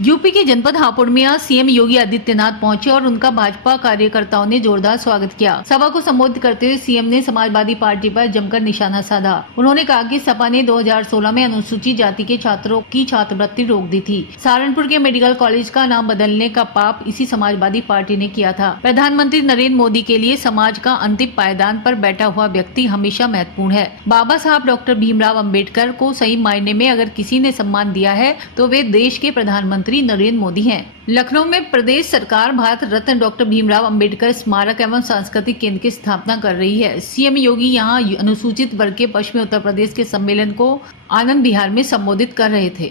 UP के जनपद हापुड़ में आज सीएम योगी आदित्यनाथ पहुंचे और उनका भाजपा कार्यकर्ताओं ने जोरदार स्वागत किया। सभा को संबोधित करते हुए सीएम ने समाजवादी पार्टी पर जमकर निशाना साधा। उन्होंने कहा कि सपा ने 2016 में अनुसूचित जाति के छात्रों की छात्रवृत्ति रोक दी थी। सहारनपुर के मेडिकल कॉलेज का नाम बदलने का पाप इसी समाजवादी पार्टी ने किया था। प्रधानमंत्री नरेंद्र मोदी के लिए समाज का अंतिम पायदान पर बैठा हुआ व्यक्ति हमेशा महत्वपूर्ण है। बाबा साहब डॉक्टर भीमराव अम्बेडकर को सही मायने में अगर किसी ने सम्मान दिया है तो वे देश के प्रधानमंत्री नरेंद्र मोदी हैं। लखनऊ में प्रदेश सरकार भारत रत्न डॉक्टर भीमराव अंबेडकर स्मारक एवं सांस्कृतिक केंद्र की स्थापना कर रही है। सीएम योगी यहां अनुसूचित वर्ग के पश्चिमी उत्तर प्रदेश के सम्मेलन को आनंद विहार में संबोधित कर रहे थे।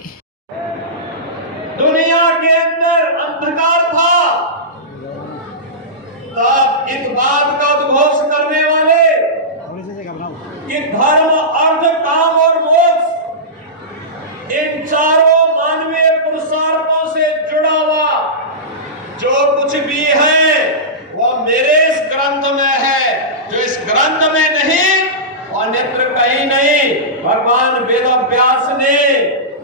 दुनिया के अंदर अंधकार था, तब इस बात का उद्घोष करने वाले कि धर्म, अर्थ, काम और मोक्ष इन चारों मानवीय पुरुषार्थों से जुड़ा हुआ जो कुछ भी है वह मेरे इस ग्रंथ में है। जो इस ग्रंथ में नहीं और अन्यत्र कहीं नहीं। भगवान वेदव्यास ने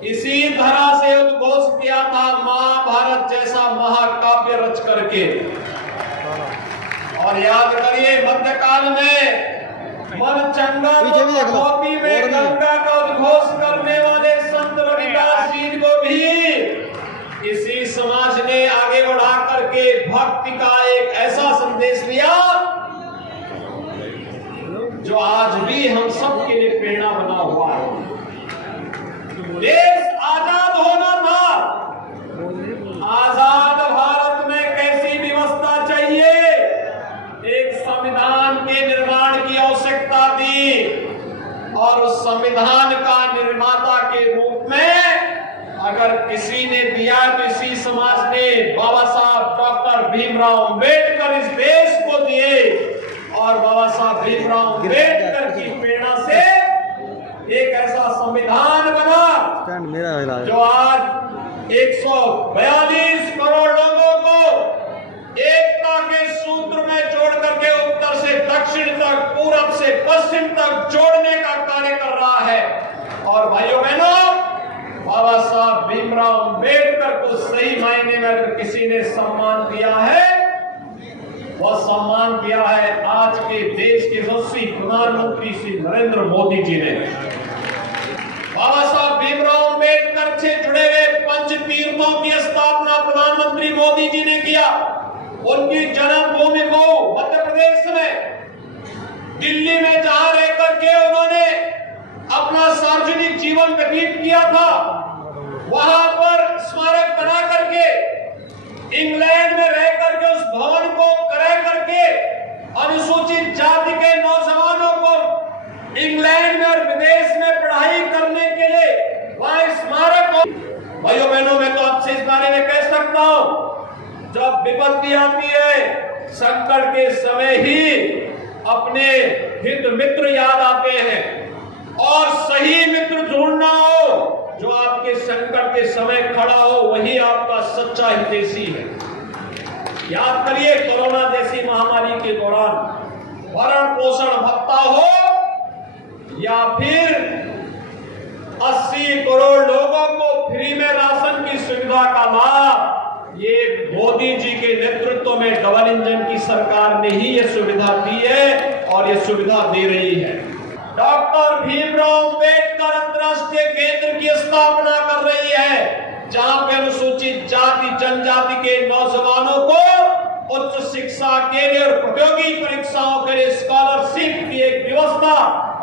इसी तरह से उद्घोष किया था महाभारत जैसा महाकाव्य रच करके। और याद करिए मध्यकाल में मन चंगा मोती में गंगा का उद्घोष करने वाले संत रविदास जी को भी इसी समाज ने आगे बढ़ा करके भक्ति का एक ऐसा संदेश दिया जो आज भी हम सब के लिए प्रेरणा बना हुआ है। देश आजाद होना था, आजाद भारत में कैसी व्यवस्था चाहिए, एक संविधान के निर्माण की आवश्यकता थी और उस संविधान का निर्माता के रूप में अगर किसी ने दिया तो इसी समाज ने बाबा साहब डॉक्टर भीमराव अंबेडकर इस देश को दिए। और बाबा साहब भीमराव अंबेडकर की प्रेरणा से एक ऐसा संविधान बना जो आज 142 करोड़ लोगों को एकता के सूत्र में जोड़ करके उत्तर से दक्षिण तक, पूरब से पश्चिम तक जोड़ने का कार्य कर रहा है। और भाइयों बहनों, बाबा साहब भीमराव अंबेडकर को सही मायने में अगर किसी ने सम्मान दिया है, वह सम्मान दिया है आज के देश के यशस्वी प्रधानमंत्री श्री नरेंद्र मोदी जी ने। बाबा साहब भीमराव अंबेडकर से जुड़े हुए पंच तीर्थों की स्थापना प्रधानमंत्री मोदी जी ने किया। उनकी जन्मभूमि को मध्य प्रदेश में दिल्ली में जहां रह करके उन्होंने अपना सार्वजनिक जीवन व्यतीत किया था, वहां पर स्मारक बना करके इंग्लैंड में रह करके उस भवन को क्रय करके अनुसूचित जाति के नौजवानों को इंग्लैंड में और विदेश में पढ़ाई करने के लिए वहां स्मारक हो। भाइयों बहनों, मैं तो आपसे इस बारे में कह सकता हूं, जब विपत्ति आती है संकट के समय ही अपने हित मित्र याद आते हैं और सही मित्र ढूंढना हो जो आपके संकट के समय खड़ा हो, वही आपका सच्चा हितैषी है। याद करिए कोरोना जैसी महामारी के दौरान भरण पोषण भत्ता हो या फिर 80 करोड़ लोगों को फ्री में राशन की सुविधा का लाभ, ये मोदी जी के नेतृत्व में डबल इंजन की सरकार ने ही ये सुविधा दी है और ये सुविधा दे रही है। डॉक्टर भीमराव अंबेडकर अंतर्राष्ट्रीय केंद्र की स्थापना कर रही है जहां पे अनुसूचित जाति जनजाति के नौजवानों को उच्च शिक्षा के लिए और प्रतियोगी परीक्षाओं के लिए स्कॉलरशिप की एक व्यवस्था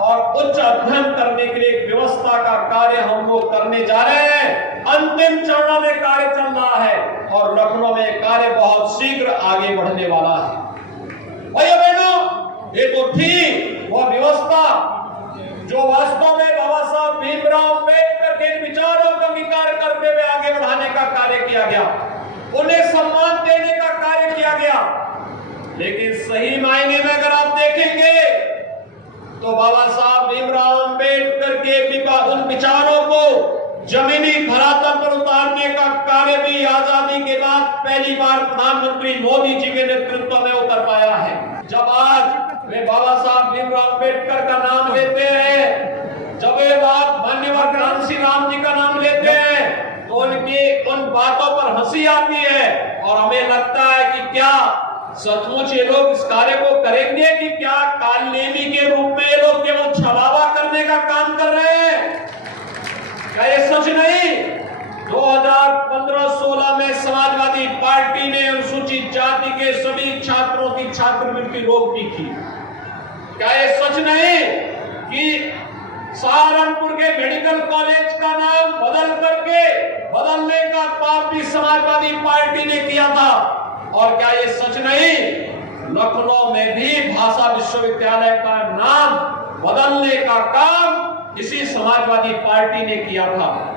और उच्च अध्ययन करने के लिए एक व्यवस्था का कार्य हम लोग करने जा रहे हैं। अंतिम चरणों में कार्य चल रहा है और लखनऊ में कार्य बहुत शीघ्र आगे बढ़ने वाला है। भाइयों बहनों, ये तो थी वह व्यवस्था जो वास्तव में बाबा साहब भीमराव अंबेडकर के विचारों को अंगीकार करते हुए आगे बढ़ाने का कार्य किया गया, उन्हें सम्मान देने का कार्य किया गया। लेकिन सही मायने में अगर आप देखेंगे तो बाबा साहब भीमराव अंबेडकर के उन विचारों को जमीनी धरातल पर उतारने का कार्य भी आजादी के बाद पहली बार प्रधानमंत्री मोदी जी के नेतृत्व में उतर पाया है। जब आज वे बाबा साहब भीमराव अंबेडकर का नाम लेते हैं, जब वे बात माननीय कांसी राम जी का नाम लेते हैं, तो उनकी उन बातों पर हंसी आती है और हमें लगता है कि क्या सचमुच ये लोग इस कार्य को करेंगे कि क्या कालनेमी के रूप में ये लोग केवल छलावा करने का काम कर रहे हैं? क्या ये सच नहीं? 2015-16 में समाजवादी पार्टी ने अनुसूचित जाति के सभी छात्रों की छात्रवृत्ति रोक दी थी। क्या ये सच नहीं कि सहारनपुर के मेडिकल कॉलेज का नाम बदलने का पाप भी समाजवादी पार्टी ने किया था? और क्या ये सच नहीं, लखनऊ में भी भाषा विश्वविद्यालय का नाम बदलने का काम इसी समाजवादी पार्टी ने किया था?